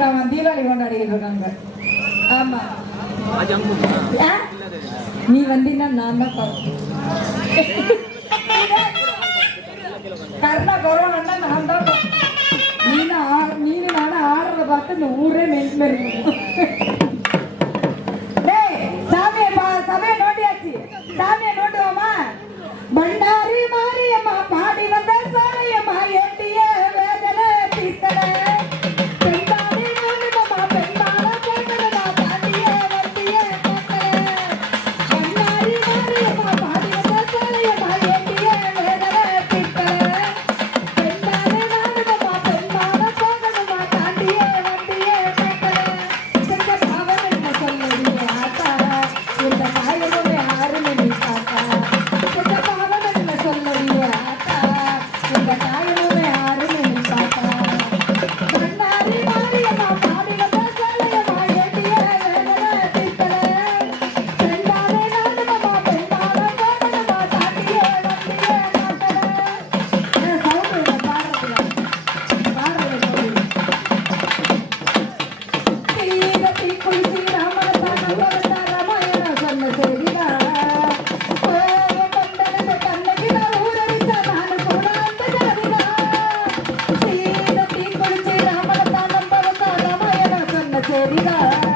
இன்னைக்கு நான் தீபாவளி கொண்டாடிக்கிட்டு இருக்காங்க. ஆமா. நீ வந்தீங்கன்னா நான் தான் கர்ணா கொரோனா நான் தான் மீன் மீன் நானும் ஆடுறத பார்த்து இந்த ஊரே நெஞ்சு querida.